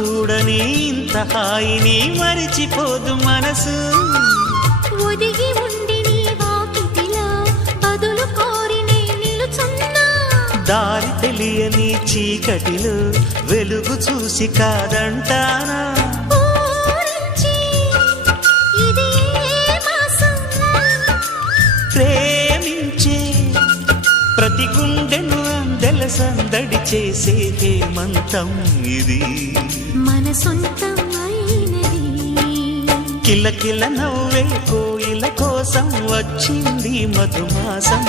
చూడని ఇంత హాయిని మరిచిపోదు మనసు. ఒదిగి ఉండి నీ వాకిటిలో బదులు కోరి నే నిలుచున్నా. దారి తెలియని చీకటిలో వెలుగు చూసి కాదంటానా. ప్రేమించే ప్రతి గుండెను అందెల సందడి చేసే హేమంతం ఇది. మన సొంతం అయినది. కిలకిల నవ్వే కోయిల కోసం వచ్చింది మధుమాసం.